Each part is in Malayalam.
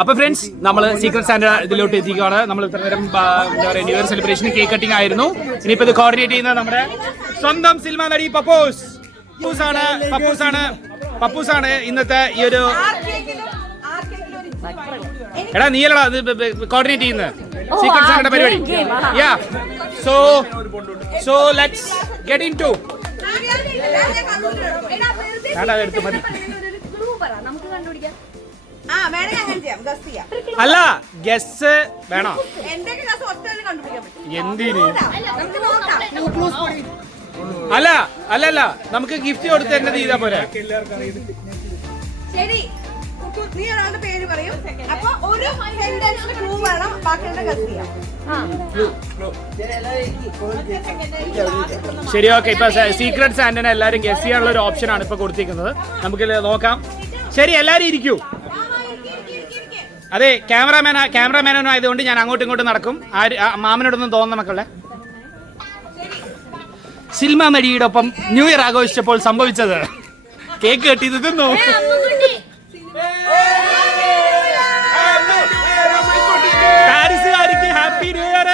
അപ്പൊ ഫ്രണ്ട്സ്, നമ്മൾ സീക്രട്ട് സാന്റ ഇതിലോട്ട് എത്തിക്കുകയാണ്. നമ്മൾ ഇത്രനേരം എന്താ പറയുക, new year celebration cake cutting ആയിരുന്നു. ഇനിയിപ്പോ ഇത് കോർഡിനേറ്റ് ചെയ്യുന്നത് നമ്മുടെ സ്വന്തം സിനിമ നടി പപ്പൂസാണ് ഇന്നത്തെ ഈ ഒരു. എടാ നീയല്ലടാ ഇത് കോർഡിനേറ്റ് ചെയ്യുന്നത് സീക്രട്ട് സാന്റ പരിപാടി. Yeah, so let's get into. എടുത്ത് മതി. അല്ല, ഗസ് വേണോ? എന്തിന്? അല്ല അല്ലല്ല, നമുക്ക് ഗിഫ്റ്റ് കൊടുത്ത് എന്നെ ചെയ്താ പോരെ. ശരി, ഓക്കെ. ഇപ്പൊ സീക്രട്ട് സാന്റനെ എല്ലാരും ഗസ് ചെയ്യാനുള്ള ഒരു ഓപ്ഷനാണ് ഇപ്പൊ കൊടുത്തിരിക്കുന്നത്. നമുക്ക് നോക്കാം. ശരി, എല്ലാരും ഇരിക്കൂ. അതെ, ക്യാമറാമാനും ആയതുകൊണ്ട് ഞാൻ അങ്ങോട്ടും ഇങ്ങോട്ടും നടക്കും. മാമനോടൊന്നും തോന്നുന്ന മക്കളെ. സിനിമ നടിയുടെ ഒപ്പം ന്യൂ ഇയർ ആഘോഷിച്ചപ്പോൾ സംഭവിച്ചത് കേക്ക് കെട്ടി തിന്നു. പാരീസുകാർക്ക് ഹാപ്പി ന്യൂ ഇയർ.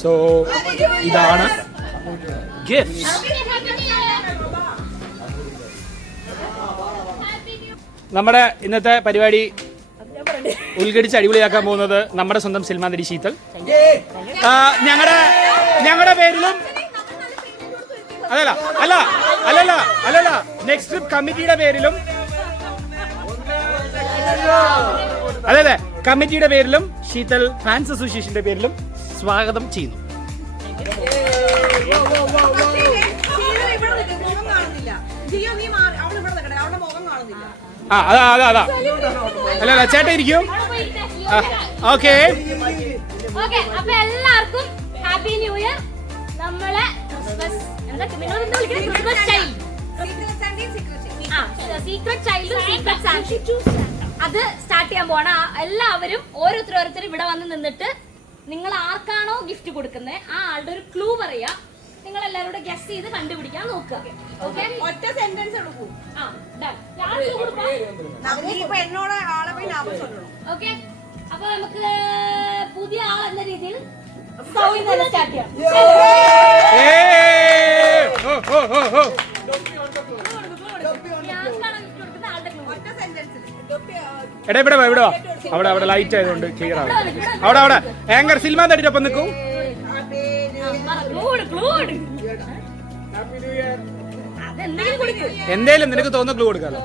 സോ ഇതാണ് ഗിഫ്റ്റ്. നമ്മുടെ ഇന്നത്തെ പരിപാടി ഉദ്ഘടിച്ച് അടിപൊളിയാക്കാൻ പോകുന്നത് നമ്മുടെ സ്വന്തം സിനിമ നടി ശീതൾ. ഞങ്ങളുടെ പേരിലും അല്ലല്ല നെക്സ്റ്റ് ട്രിപ്പ് കമ്മിറ്റിയുടെ പേരിലും അതെ കമ്മിറ്റിയുടെ പേരിലും ശീതൾ ഫാൻസ് അസോസിയേഷന്റെ പേരിലും സ്വാഗതം ചെയ്യുന്നു. അതാ അല്ല ചേട്ടൻ ഇരിക്കും. ഓക്കെ, അപ്പൊ എല്ലാവർക്കും ഹാപ്പി ന്യൂ ഇയർ. നമ്മളെ സീക്രട്ട് ചൈൽഡും സീക്രട്ട് സാന്റ അത് സ്റ്റാർട്ട് ചെയ്യാൻ പോണ. എല്ലാവരും ഓരോരുത്തർ ഇവിടെ വന്ന് നിന്നിട്ട് നിങ്ങൾ ആർക്കാണോ ഗിഫ്റ്റ് കൊടുക്കുന്നത് ആ ആളുടെ ഒരു ക്ലൂ പറയാ. നിങ്ങൾ എല്ലാവരും ഗസ് ചെയ്ത് കണ്ടുപിടിക്കാൻ നോക്കുക. ഒറ്റ സെന്റൻസ് എടുക്കും. ഓക്കെ, അപ്പൊ നമുക്ക് പുതിയ ആൾ എന്ന രീതിയിൽ സ്റ്റാർട്ട് ചെയ്യാം. അവിടെ ലൈറ്റ് ആയതുകൊണ്ട് ക്ലിയർ ആവും. അവിടെ ആങ്കർ സിനിമ നടിയൊപ്പം നിൽക്കൂ. എന്തേലും നിനക്ക് തോന്നുന്ന ക്ലൂ കൊടുക്കാലോ.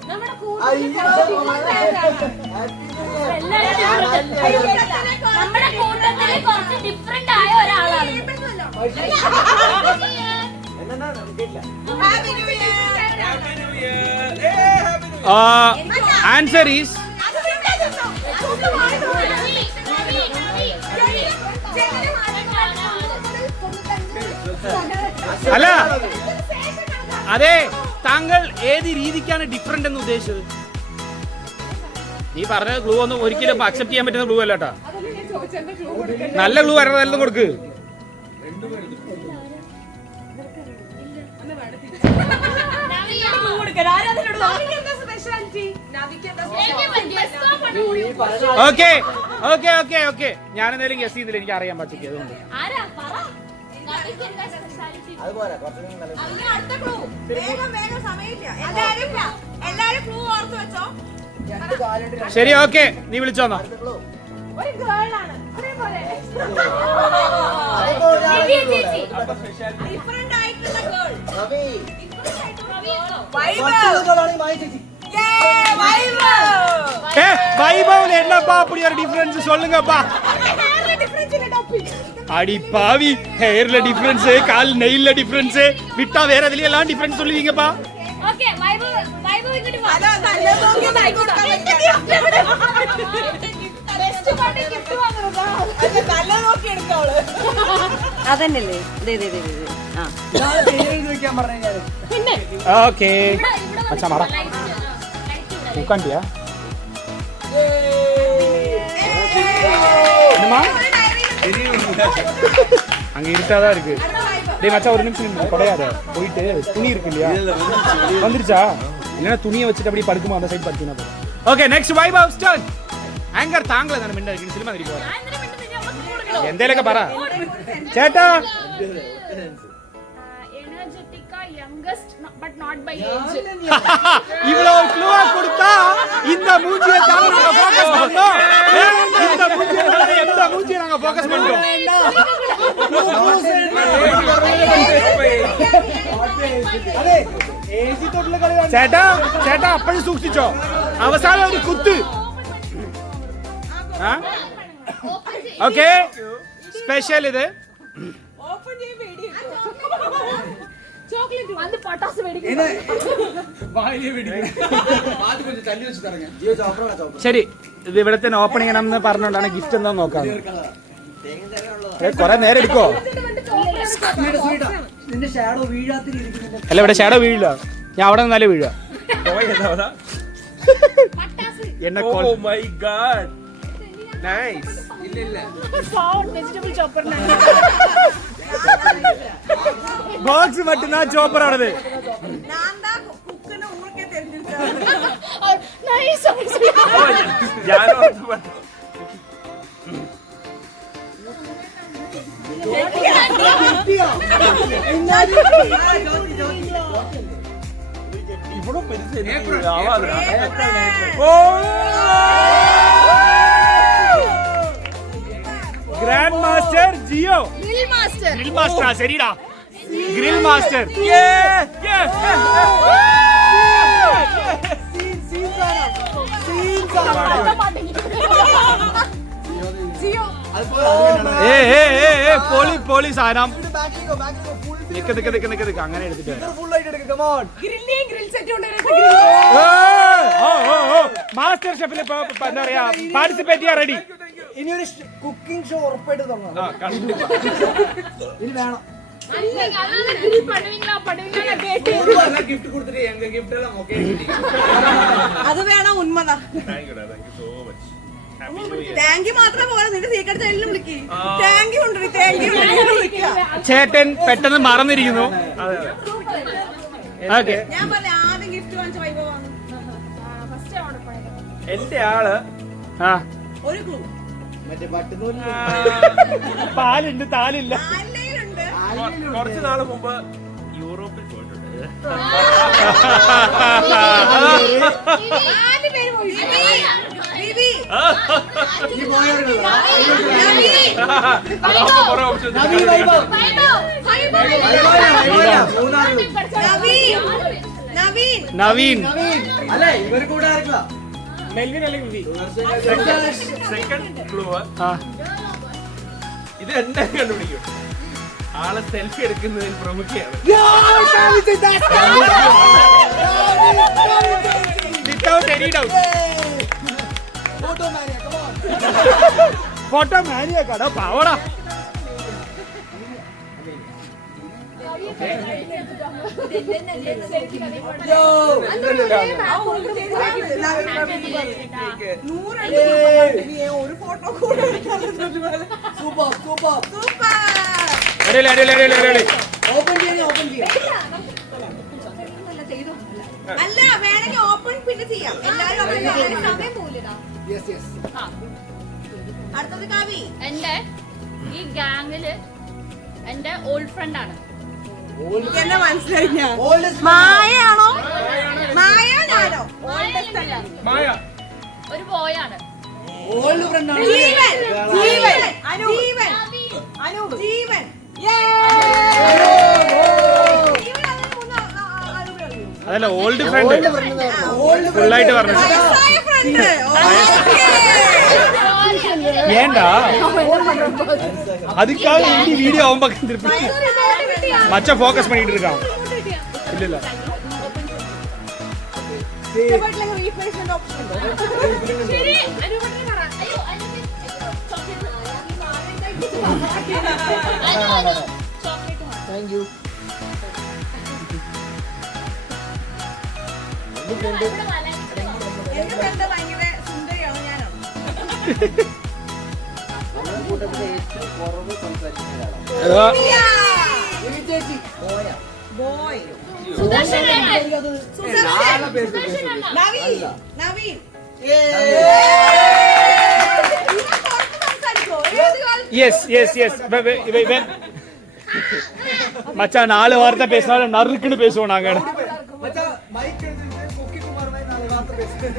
നമ്മുടെ കൂട്ടത്തില് കുറച്ച് ഡിഫറെന്റ് ആയ ഒരാളാണ്. ആൻസർ ഈസ് അല്ല. അതെ, താങ്കൾ ഏത് രീതിക്കാണ് ഡിഫറെന്റ് എന്ന് ഉദ്ദേശിച്ചത്? നീ പറഞ്ഞ ക്ലൂ ഒന്നും ഒരിക്കലും അക്സെപ്റ്റ് ചെയ്യാൻ പറ്റുന്ന ക്ലൂ അല്ല കേട്ടാ. നല്ല ക്ലൂ വരണതെല്ലാം കൊടുക്ക്. ഓക്കെ ഞാൻ എന്തായാലും ഗസ് ചെയ്തില്ല, എനിക്ക് അറിയാൻ പറ്റില്ല. അതുകൊണ്ട് ശരി, ഓക്കെ, നീ വിളിച്ചോന്നോ. வைபவ் என்னப்பா அப்படி ஒரு டிஃபரன்ஸ் சொல்லுங்கப்பா. அடி பாவி, ஹேர்ல டிஃபரன்ஸ், கால் நெயில்ல டிஃபரன்ஸ், விட்டா வேற எதுல எல்லாம் டிஃபரன்ஸ் சொல்லுவீங்கப்பா. ஓகே, வைபவ் இங்கிட்டு வா. அத நல்ல നോക്കി കൊടുക്കാൻ ബെസ്റ്റ് പാർട്ടി ഗിഫ്റ്റ് വാങ്ങുന്നതാ. അത് നല്ല നോക്കി എടുക്കാവള്. അതന്നല്ലേ. ആ ഇതാണ് പേര് എഴുതി വെക്കാൻ പറഞ്ഞാൽ. പിന്നെ ഓക്കേ അച്ഛാ മാറാ. ഉക്കാണ്ടിയാ என்னமா அங்க இருட்டாதான் இருக்கு. டேய் மச்சான் ஒரு நிமிஷம் கொடையாத போயிட்டு துணி இருக்கு இல்லையா வந்துருச்சா இல்லைன்னா துணியை வச்சுட்டு அப்படியே படுக்குமா அந்த சைடு படுத்துனா போதும். Okay next vibe of start anchor താങ്കളെ തന്നെ മിണ്ടായിരിക്കും സിനിമ തിരിക്കുക എന്തേലൊക്കെ പറ ചേട്ടാ. இவ்வளோ க்ளூவா கொடுத்தா இந்த மூஞ்சியை தாங்க நாங்க ஃபோக்கஸ் பண்ணோம். இந்த மூஞ்சியை தாங்க எந்த மூஞ்சியை நாங்க ஃபோக்கஸ் பண்ணோம். ചേട്ടാ ചേട്ടാ അപ്പോഴും സൂക്ഷിച്ചോ അവസാനം ഒരു കുത്ത്. ഓക്കെ സ്പെഷ്യൽ ഇത് ശരി. ഇത് ഇവിടെ തന്നെ ഓപ്പൺ ചെയ്യണമെന്ന് പറഞ്ഞോണ്ടാണ് ഗിഫ്റ്റ് എന്താന്ന് നോക്കാം. കൊറേ നേരം എടുക്കോ? അല്ല ഇവിടെ ഷാഡോ വീഴില്ല. ഞാൻ അവിടെ നിന്നാലേ വീഴ. എന്നെ பாக்ஸ் மட்டும்தான் சோப்பர் ஆனது. நான் தான் குக்குன்னு ஊருக்கே தெரிஞ்சிருக்கேன். நைஸ். யாரோ இவ்வளவு பெருசு ஆவாதுடா. ஓ கிராண்ட் மாஸ்டர் ஜியோ கிரில் மாஸ்டர். கிரில் மாஸ்டரா சரிடா கிரில் மாஸ்டர். ஏ ஏ പോളി സാധനം അങ്ങനെ എടുത്തിട്ട് മാസ്റ്റർ ഷെഫിൽ എന്താ പറയാ പാർട്ടിസിപ്പേറ്റ് ചെയ്യാൻ റെഡി. ഇനി ഒരു കുക്കിംഗ് ഷോ ഉറപ്പായിട്ട് തുടങ്ങാം. ഇനി വേണം അത് വേണം ഉന്മത. താങ്ക് യു മാത്രം പോലെ നിന്റെ സീക്രട്ട് ചൈൽഡിലും വിളിക്ക്. താങ്ക് യു ഉണ്ട് താങ്ക് യു ചേട്ടൻ പെട്ടെന്ന് മറന്നിരിക്കുന്നു. ഞാൻ പറഞ്ഞ ആദ്യം ഗിഫ്റ്റ് വാങ്ങിച്ച വൈഭവമാണ്. എന്റെ ആള് ഒരു ക്ലൂ പാലുണ്ട് താലില്ല. കുറച്ച് നാള് മുമ്പ് യൂറോപ്പിൽ പോയിട്ടുണ്ട്. നവീൻ അല്ലേ ഇവർ കൂടെ ആയിരിക്കില്ല. മെൽവിൻ അല്ലെങ്കിൽ സെക്കൻഡ് ക്ലൂ ഇത് എന്നെ കണ്ടുപിടിക്കും. ആളെ സെൽഫി എടുക്കുന്നതിൽ പ്രമുഖയാണ്. വിത്തൗട്ട് എനി ഡൗട്ട് ഫോട്ടോ മാനിയാക്കാടാ പാവടാ. ഒരു ഫോട്ടോ കൂടെ സൂപ്പർ സൂപ്പർ സൂപ്പർ. ഓപ്പൺ ചെയ്യാം ഓപ്പൺ ചെയ്യാം. അല്ല വേണമെങ്കിൽ ഓപ്പൺ പിന്നെ ചെയ്യാം. എല്ലാവരും സമയം പോലിടാ. Yes yes. അടുത്തത് കാവി. എന്റെ ഈ ഗാങ്ങില് എന്റെ ഓൾഡ് ഫ്രണ്ട് ആണ്. എന്നെ മനസ്സിലായി. മായയാണോ? മായ ഞാനോ? മായ ഒരു ബോയാണ്. ഓൾഡ് ഫ്രണ്ട് ആണ്. ജീവൻ ജീവൻ അനു ജീവൻ അനു ജീവൻ. അതല്ല ഓൾഡ് ഫ്രണ്ട് ഫുള്ളായിട്ട് പറഞ്ഞു. ஏண்டா அதுக்காக இந்த வீடியோ அவன் பக்கம் திருப்பி மச்ச ஃபோக்கஸ் பண்ணிட்டு இருக்கான். இல்ல இல்ல റീപ്ലേസ്മെന്റ് ഓപ്ഷൻ ഉണ്ടോ? Thank you. എന്റെ ഫ്രണ്ട് ഭയങ്കര സുന്ദരിയാണോ ഞാനോ? കൂട്ടത്തിൽ ഏറ്റവും കുറവ് സംസാരിക്കുന്ന ഒരാളാണ്. ഇനി ചേച്ചി പോയാ ബോയ് സുദർശൻ നവീൻ നവീൻ எஸ் மச்சான் 4 வார்த்தை பேசினாலும் நறுக்குன்னு பேசுவோம் நாங்க. மச்சான் மைக் எடுத்துட்டு குக்கி குமார் மாதிரி 4 வார்த்தை பேசுறேன்.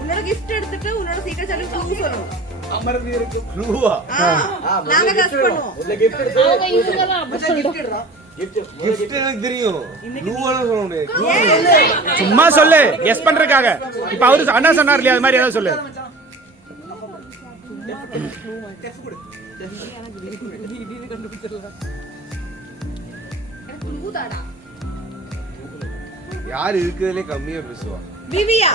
உன்னோட gift எடுத்துட்டு உன்னோட சீக்கிரம் சொல்லி க்ளூ சொல்லணும். அமர்ந்திருக்கு க்ளூவா? நாங்க கெஸ் பண்ணுவோம். இல்ல gift எடுத்து மச்சான் gift எடுடா. gift எனக்கு தெரியும். க்ளூவால சொல்ல முடியாது. சும்மா சொல்லு கெஸ் பண்றதுக்காக. இப்ப அவரு அண்ணா சொன்னார் இல்லையா அது மாதிரி ஏதாவது சொல்லு. யார் இருக்கிறதுலே கம்மியா பேசுவா? விவியா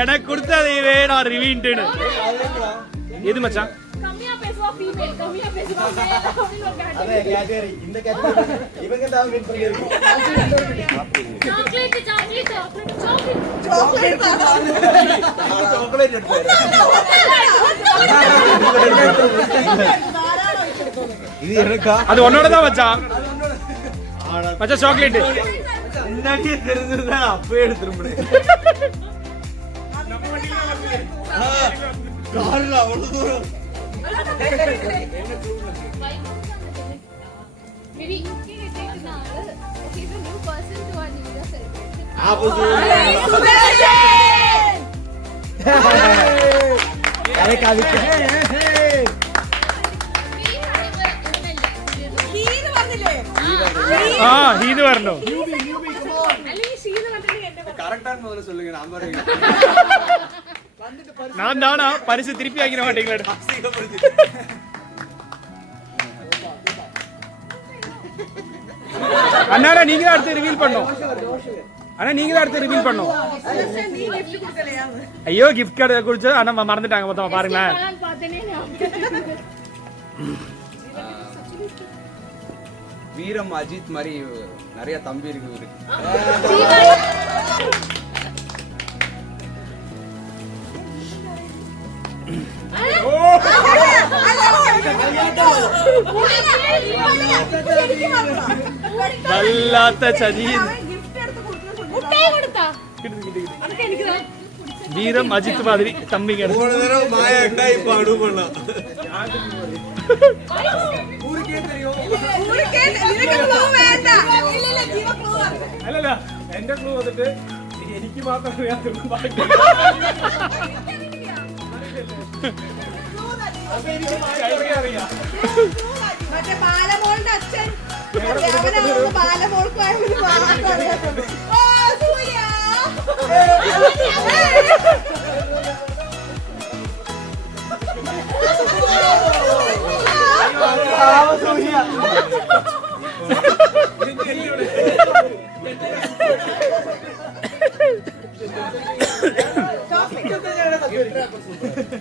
எனக்கு கொடுத்தது வேணாம் ரிவீன்ட்டுன்னு. எது மச்சான்? கம்மியா பேசுவா ஃபீமேல், கம்மியா பேசுவா மேல் அப்படி ஒரு அதே கேட்டகரி இந்த கேட்டகரி இவங்க தான் வின் பண்ணிருக்கோம். Chocolate chocolate chocolate chocolate chocolate എടുത്തു. இது எனக்கா? அது உன்னோட தான் மச்சான். மச்சான் சாக்லேட். முன்னாடியே தெரிஞ்சிருந்தா அப்பவே எடுத்துருப்பேன். கார்ல அவ்வளவு தூரம். Maybe he's a new person to our New Year celebration. അതൊക്കെ അതിക്ക് ഹീന് പറഞ്ഞില്ലേ ஆ இது வரணும். അല്ലെങ്കിൽ ഷീന്ന് പറഞ്ഞിട്ട് എന്നെ கரெக்டான முதல்ல சொல்லுங்க நான் பாருங்க. நான் தானா பரிசு திருப்பி வாங்கிட மாட்டீங்களா? அண்ணா நீங்க தான் அடுத்து ரிவீல் பண்ணோம். அண்ணா நீங்க தான் அடுத்து ரிவீல் பண்ணோம். നീ ഗിഫ്റ്റ് കൊടുക്കலையா ஐயோ கிஃப்ட் கார்டு குடிச்சு அண்ணா மறந்துட்டாங்க மொத்தமா பாருங்களேன். കാണാൻ പാത്തനെ வீரம் அஜித் மாதிரி நிறைய தம்பி இருக்கு இவருக்கு. വല്ലാത്ത ചതി. ഗിഫ്റ്റ് എടുത്ത് കൊടുക്കുന്നു മുട്ടായി കൊടുത്താ അതൊക്കെ എനിക്ക് താ. வீரம் அஜித் மாதிரி தம்பிங்க. போன தடவை மாயாக்கா இப்ப அனுபவம். നിനക്ക് ക്ലൂ വേണ്ട ഇല്ല ജീവ ക്ലൂ അല്ലല്ല എന്റെ ക്ലൂ വന്നിട്ട് എനിക്ക് മാത്രം അറിയാത്തുള്ളൂ. അറിയാം. മറ്റേ ബാലമോളുടെ അച്ഛൻ അവനാവുമ്പോ ബാലമോൾക്ക് ഒരു വാക്ക് അറിയാത്തുള്ളൂ. ഓ സൂര്യ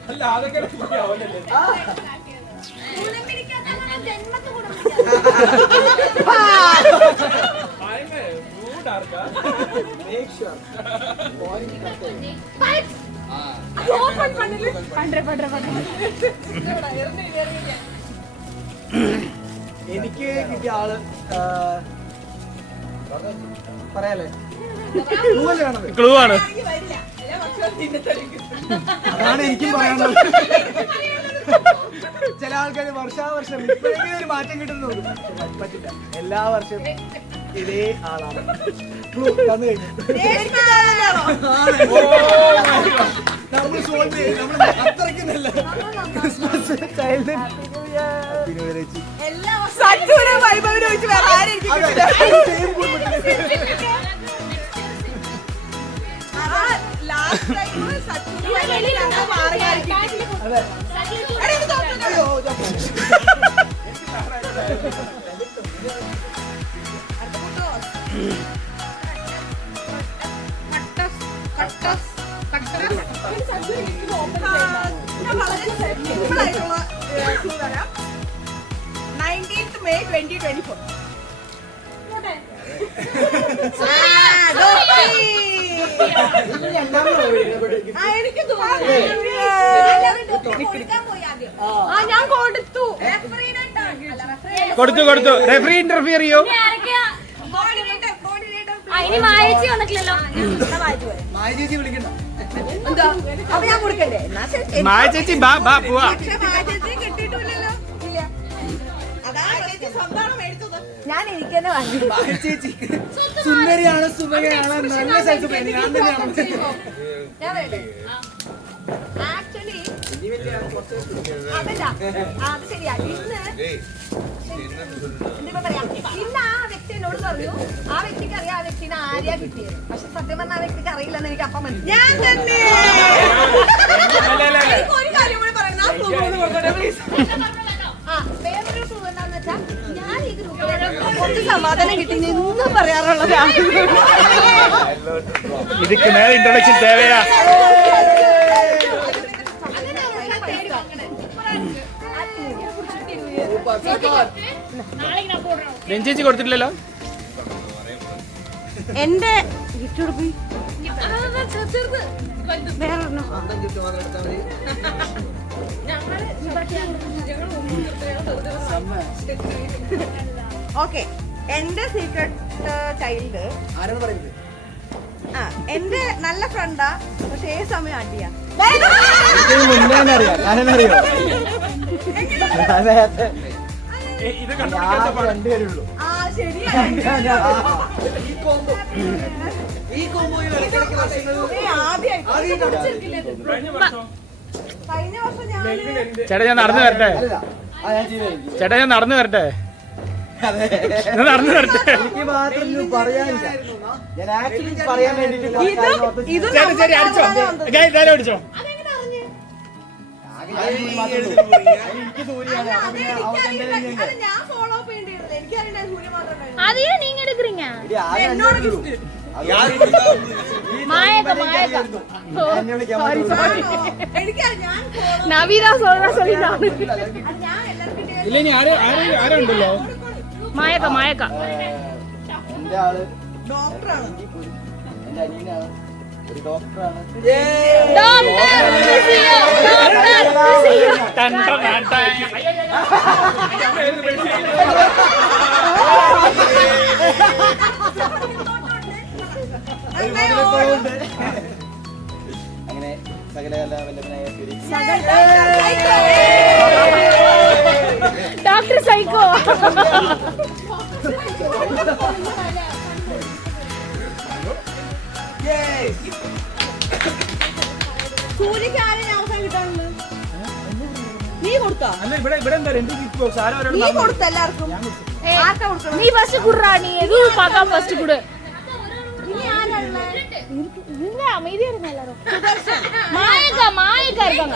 അല്ല അതൊക്കെ ജന്മത്ത് കൂടെ ഓപ്പൺ പണ്ടല്ലേ പണ്ടേ എനിക്ക് കിട്ടിയ ആള് പറയാലേ ക്ലൂവല്ലേ വേണത്? ക്ലൂ ആണ്. വരില്ല പക്ഷെ അതാണ് എനിക്കും പറയാനുള്ളത്. ചില ആൾക്കാർ വർഷാവർഷം ഇപ്പോഴെങ്കിലും ഒരു മാറ്റം കിട്ടുന്നു പറ്റില്ല. എല്ലാ വർഷവും ഇതേ ആളാണ്. ക്ലൂ തന്നു കഴിഞ്ഞു. നമ്മൾ സോൾവ് ചെയ്യും. നമ്മൾ അത്രയ്ക്ക് നല്ല ക്രിസ്മസ് ചൈൽഡ് എല്ലാ സച്ചുവിനെ വൈഭവിനെ വെച്ച് വേറെ ആരെയും ലാസ്റ്റ് ടൈം സച്ചുവിനെ മാറിയായിരിക്കും. അതെ. അയ്യോ ഞാൻ വളരെ സിമ്പിൾ ആയിട്ടുള്ള ക്ലൂ തരാം. 19th May 2024. എനിക്ക് തോന്നുന്നു ഞാൻ കൊടുത്തു. കൊടുത്തു റെഫറി ഇന്റർഫിയർ ചെയ്യോ? ഇനി മായച്ചി വന്നിട്ടില്ലല്ലോ. മായ ചേച്ചി വിളിക്കണ്ട. അപ്പൊ ഞാൻ കൊടുക്കണ്ടേ? എന്നാ ശരി. മായ ചേച്ചി ബാ പോവാ. പക്ഷെ മാറ്റേച്ചി കിട്ടിയിട്ടില്ലല്ലോ. ഇല്ല. അതാണ് ചേച്ചി സ്വന്തമാണ് മേടിച്ചത്. ഞാൻ എനിക്ക് തന്നെ വാങ്ങി. മായ ചേച്ചി സുന്ദരിയാണ്, സുമകയാണ്, നല്ല സ്ഥലത്ത് പോയി. ഞാൻ തന്നെയാണ്. ഞാൻ വേണ്ടേ? ആക്ച്വലി അതല്ല, അത് ശരിയാ. എന്താ പറയാ, ഇന്ന് ആ വ്യക്തി എന്നോട് പറഞ്ഞു, ആ വ്യക്തിക്ക് അറിയാം ആ വ്യക്തിനെ ആരെയാ കിട്ടിയത്. പക്ഷെ സത്യം പറഞ്ഞ ആ വ്യക്തിക്ക് അറിയില്ലെന്ന് എനിക്ക് അപ്പം മനസ്സിലായി. ഞാൻ തന്നെ എനിക്ക് ഒരു കാര്യം കൂടി പറയണം. ആ clue ഒന്ന് കൊടുത്തോട്ടെ, please. വേറൊരു clue എന്താന്ന് വെച്ചാൽ, ഞാൻ ഈ ഗ്രൂപ്പിൽ കുറച്ച് സമാധാനം കിട്ടി എന്നും പറയാറുള്ളതാണ്. இதுக்கு மேல இன்ட்ரோடக்ஷன் தேவையா? രഞ്ജേച്ചി കൊടുത്തിട്ടില്ലല്ലോ. എന്റെ ഗിഫ്റ്റ് പോയി വേറൊന്നും. ഓക്കെ, എന്റെ സീക്രട്ട് ചൈൽഡ് ആരെന്ന് പറയുന്നത്? എന്റെ നല്ല ഫ്രണ്ടാ, പക്ഷെ ഏത് സമയം അടിയാ. മുന്നേ അറിയാം. ഞാനെന്നറിയോ? ഇത് രണ്ടുപേരുള്ളൂ. ഈ കോമ്പോയിൽ ഇടയ്ക്കിടയ്ക്ക് വർഷങ്ങളിൽ കഴിഞ്ഞ വർഷം ഞാൻ ചേട്ടാ ഞാൻ നടന്നു വരട്ടെ. ഞാൻ ചെയ്തായിരിക്കും. ചേട്ടാ ഞാൻ നടന്നു വരട്ടെ. ഞാൻ നടന്നു വരട്ടെ. എനിക്ക് മാത്രം പറയാനില്ല. ഞാൻ ആക്ച്വലി പറയാൻ വേണ്ടിട്ട് ശരി അടിച്ചോ. ഇതാരും അടിച്ചോ. എനിക്ക് സൂര്യാണ്. ഞാൻ ഫോളോ അപ്പ് ചെയ്യേണ്ടിയിരുന്നില്ല. എനിക്കറിയണ്ട സൂര്യ മാത്രം അതെയാ നീங்க എടുக்கிறீங்க? എന്നോട് ഗിഫ്റ്റ് மாயக்கா എനിക്കറിയാം. ഞാൻ நவீதா சொல்றா അത് ഞാൻ എല്ലാവർക്കും ഇല്ല ഇനി ആരുണ്ടല്ലോ. மாயக்கா എന്റെ ആള് ഡോക്ടറാണ്. എന്റെ അനിയനാണ്, ഒരു ഡോക്ടറാണ്. അങ്ങനെ സകലകല വല്ലഭനായ டாக்டர் சைக்கோ സൂര്യക്ക് ആരെയും അവസരം കിട്ടാനുള്ളത്? നീ കൊടുത്താ? അല്ല ഇവിടെ എന്താ രണ്ട് ഗിഫ്റ്റ് ബോക്സ് ആരോ നീ കൊടുത്ത എല്ലാവർക്കും? ആർക്കാ കൊടുക്കണം? நீ ஃபர்ஸ்ட் குடுறா, நீ எதுவும் பார்க்காம ஃபர்ஸ்ட் குடு. ഇനി ആരാണ്? இருங்க அமைதியா இருங்க எல்லாரும். மாயக்கா இருக்காங்க.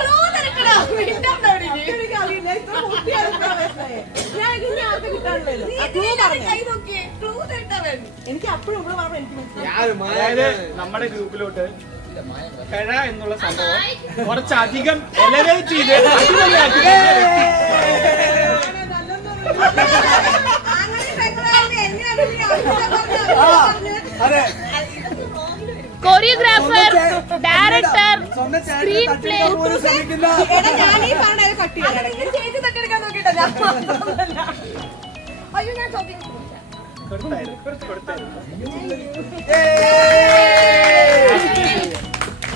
എനിക്ക് അപ്പോഴും ഇവിടെ പറഞ്ഞ എനിക്ക് മനസ്സിലായി. അതായത് നമ്മുടെ ഗ്രൂപ്പിലോട്ട് കഴ എന്നുള്ള സംഭവം കുറച്ചധികം എലവേറ്റ് ചെയ്ത് कोरियोग्राफर, डायरेक्टर, स्क्रीन प्ले. ഞാനീ പറഞ്ഞ കട്ടി ചേച്ചി തട്ടിയെടുക്കാൻ നോക്കിട്ടോ. ഞാൻ അയ്യോ ഞാൻ ചോദിക്കുന്നു.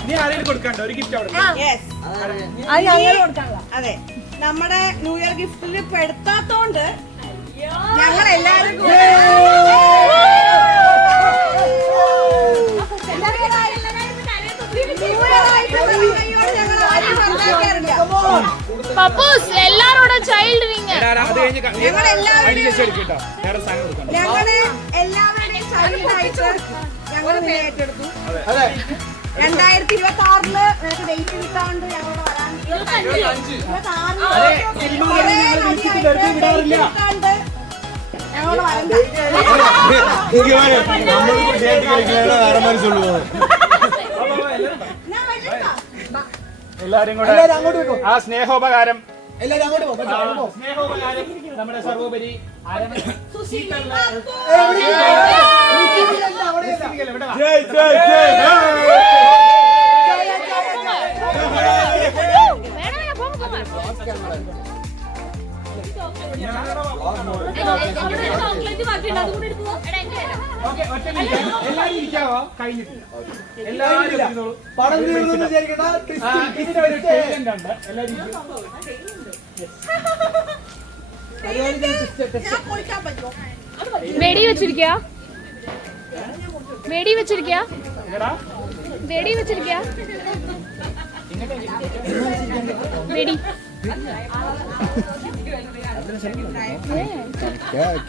നീ ആരെങ്കിലും കൊടുക്കണ്ട ഒരു ഗിഫ്റ്റ് അവിടെ അത് ഞങ്ങൾ കൊടുക്കാനുള്ള. അതെ, നമ്മുടെ ന്യൂ ഇയർ ഗിഫ്റ്റിൽ പെടുത്താത്തോണ്ട് ഞങ്ങൾ എല്ലാവരും പപ്പൂസ് എല്ലാരോட ചൈൽഡ് നീங்க. അത് കഴിഞ്ഞ് എടുക്കട്ടോ വേറെ സാധനം കൊടുക്കണം. ഞങ്ങള് എല്ലാവരുടെയും ചൈൽഡായിട്ട് ഞങ്ങൾ ഏറ്റെടുത്തു. 2026 നിനക്ക് ഡേറ്റ് കിട്ടാണ്ട് ഞങ്ങളോട് വരാൻ. 26 ഞങ്ങളോട് വരണ്ട. ഞാൻ വരണ്ട. എല്ലാരും കൂടെ അങ്ങോട്ട് വെക്കോ. ആ സ്നേഹോപകാരം എല്ലാരും അങ്ങോട്ട് പോകും. സ്നേഹോപകാരം നമ്മുടെ സർവോപരി സുശീല. ഇവിടെ വാ. ഉണ്ട് അതുകൂടെ എടുത്തോ. എടാ, എന്റെ തരാം. ഓക്കെ, ഒറ്റ മിനിറ്റ്. എല്ലാവരും ഇരിക്കാവോ? കഴിഞ്ഞിട്ടില്ല. എല്ലാവരും ഇരുന്നോളൂ. പടം തീർന്നു വിചാരിക്കണ്ട. ഇതിന്റെ ഒരു talent ഉണ്ട്. എല്ലാവരും ഇരിക്കൂ. വെടി വെച്ചിരിക്കാ, വെടി വെച്ചിരിക്കാ, എടാ, വെടി വെച്ചിരിക്കാ, വെടി.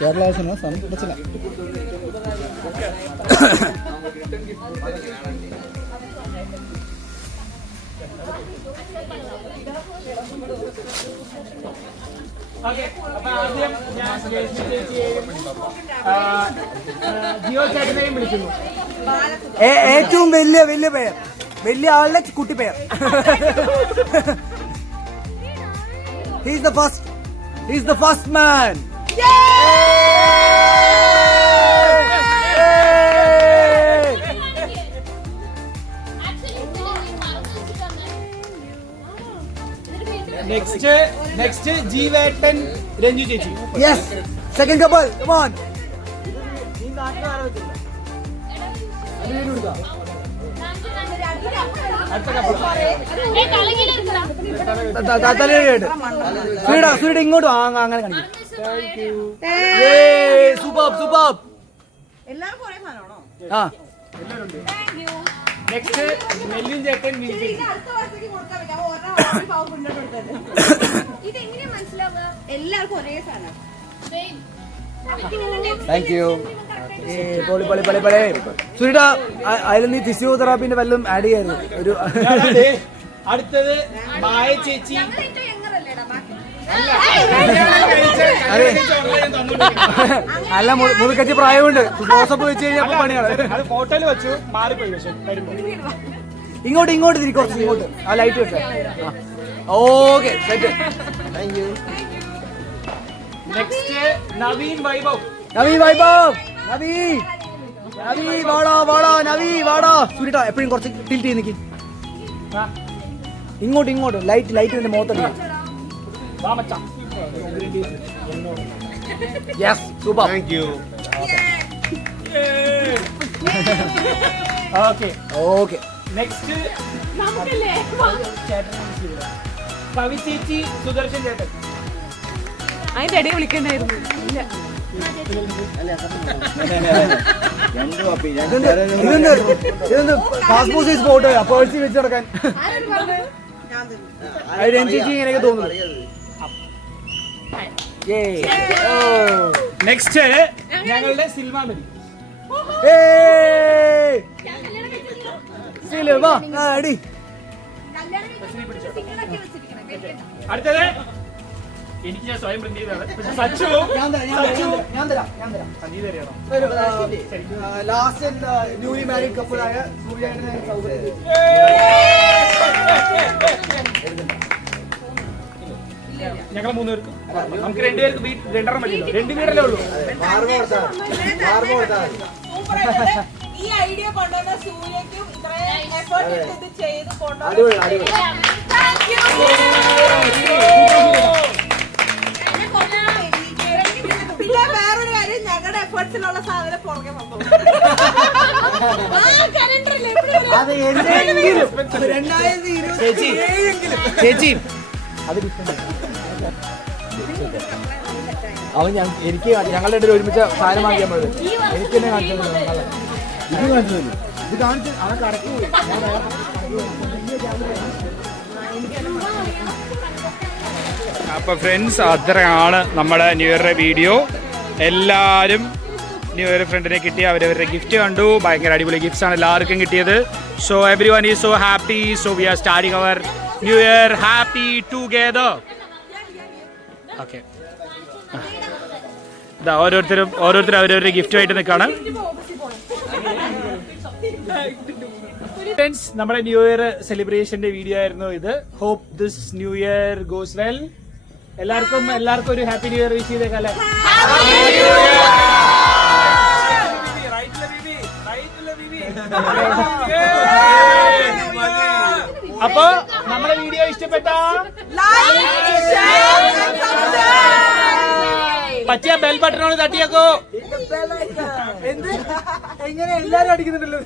കേരള ഓക്കെ, അപ്പൊ ആദ്യം ഞാൻ ജയശ്രീ ചേച്ചിയെയും ജിയോ ചേട്ടനെയും വിളിക്കുന്നു. ഏറ്റവും വലിയ പേർ, വലിയ ആളുടെ കുട്ടി പേർ. He's the first man. Next ജീവേട്ടൻ രഞ്ജു ചേച്ചി. Yes, second couple, come on. സുരീട ഇങ്ങോട്ട് അങ്ങനെ കാണിക്കും. സൂപ്പർ. എല്ലാവർക്കും ഒരേ സാധനമാണോ? ആ നെക്സ്റ്റ് നെല്ലും ചേട്ടൻ മിനി ചേച്ചി. അടുത്ത വർഷത്തേക്ക് കൊടുക്കാൻ പറ്റും. ഒരാൾ പാവം മുന്നോട്ട് കൊടുത്തത്. ഇതെങ്ങനെയാ മനസ്സിലാവുക? എല്ലാവർക്കും ഒരേ സാധനം. Thank you. പൊളി. സുരീട അതിൽ നീ ഫിസിയോതെറാപ്പിന്റെ വല്ലതും ആഡ് ചെയ്യായിരുന്നു ഒരു. അടുത്തത് മായ ചേച്ചി. അല്ല മുതുക്കറ്റി പ്രായമുണ്ട്. ക്ലോസപ്പ് വെച്ച് കഴിഞ്ഞാൽ പണിയാണ്. അത് ഫോട്ടോയിൽ വെച്ചു മാറിപ്പോയി. പക്ഷെ ഇങ്ങോട്ട് തിരി കുറച്ച് ഇങ്ങോട്ട് ആ ലൈറ്റ് വെച്ച. Okay set. Thank you. Next Naveen Vaibhav. Navi വാടാ. സുരിട്ട എപ്പോഴും കുറച്ച് ടിൽറ്റ് ചെയ്ത് നിൽക്കി. ഇങ്ങോട്ട് ലൈറ്റ് എന്റെ മുഖത്തടിക്കും. Yes super. Thank you. Okay next Kavi ചേച്ചി, സുദർശൻ ചേട്ടൻ. അതിന്റെ ഇടയിൽ വിളിക്കണ്ടായിരുന്നു. പാസ്പോർട്ട് സൈസ് ഫോട്ടോ പേഴ്സി വെച്ച് നടക്കാൻ. രഞ്ജിക്ക് ഇങ്ങനെയൊക്കെ തോന്നുന്നു. നെക്സ്റ്റ് ഞങ്ങളുടെ സിൽവാമതി. അടുത്തത് എനിക്ക് ഞാൻ സ്വയം പ്രിന്റ് ചെയ്തതാണ്. സച്ചു. ലാസ്റ്റ് ന്യൂലി മാരീഡ് കപ്പിളായ സൂര്യാനെ ഞങ്ങൾ 3 പേർക്ക് നമുക്ക് 2 പേർക്ക് രണ്ടെണ്ണം മതിയല്ലോ. 2 വീടല്ലേ ഉള്ളൂ. ഈ ഐഡിയ കൊണ്ടുവന്ന സൂര്യക്കും ഇത്രയും എഫേർട്ട് ഇത് ചെയ്ത് കൊണ്ടുവന്ന പിന്നെ വേറൊരു കാര്യം, ഞങ്ങളുടെ എഫേർട്സിലുള്ള സാധനം പുറകെ വന്നു. ചേച്ചി അത് അവൻ എനിക്ക് ഞങ്ങളുടെ ഇടയിൽ ഒരുമിച്ച് സാധനം വാങ്ങിയാൽ മതി. എനിക്ക് തന്നെ കാണിച്ചത് ഇത് കാണിച്ചു അവൻ കറക്റ്റ് പോയി. അപ്പോൾ ഫ്രണ്ട്സ്, അത്രയാണ് നമ്മുടെ ന്യൂ ഇയറിൻ്റെ വീഡിയോ. എല്ലാവരും ന്യൂ ഇയർ ഫ്രണ്ടിനെ കിട്ടി, അവരവരുടെ ഗിഫ്റ്റ് കണ്ടു. ഭയങ്കര അടിപൊളി ഗിഫ്റ്റ്സ് ആണ് എല്ലാവർക്കും കിട്ടിയത്. So everyone is so happy. So we are starting our new year happy together. Okay, ഇതാ ഓരോരുത്തർ അവരവരുടെ ഗിഫ്റ്റുമായിട്ട് നിൽക്കുകയാണ്. ഫ്രണ്ട്സ്, നമ്മുടെ ന്യൂ ഇയർ സെലിബ്രേഷന്റെ വീഡിയോ ആയിരുന്നു ഇത്. Hope this new year goes well. എല്ലാവർക്കും ഒരു ഹാപ്പി ന്യൂ ഇയർ വിഷ് ചെയ്തേക്കല്ലേ. അപ്പൊ നമ്മുടെ വീഡിയോ ഇഷ്ടപ്പെട്ട പറ്റിയ ബെൽ ബട്ടണോട് തട്ടിയേക്കോ. എന്ത് എങ്ങനെ എല്ലാരും അടിക്കുന്നുണ്ടല്ലോ.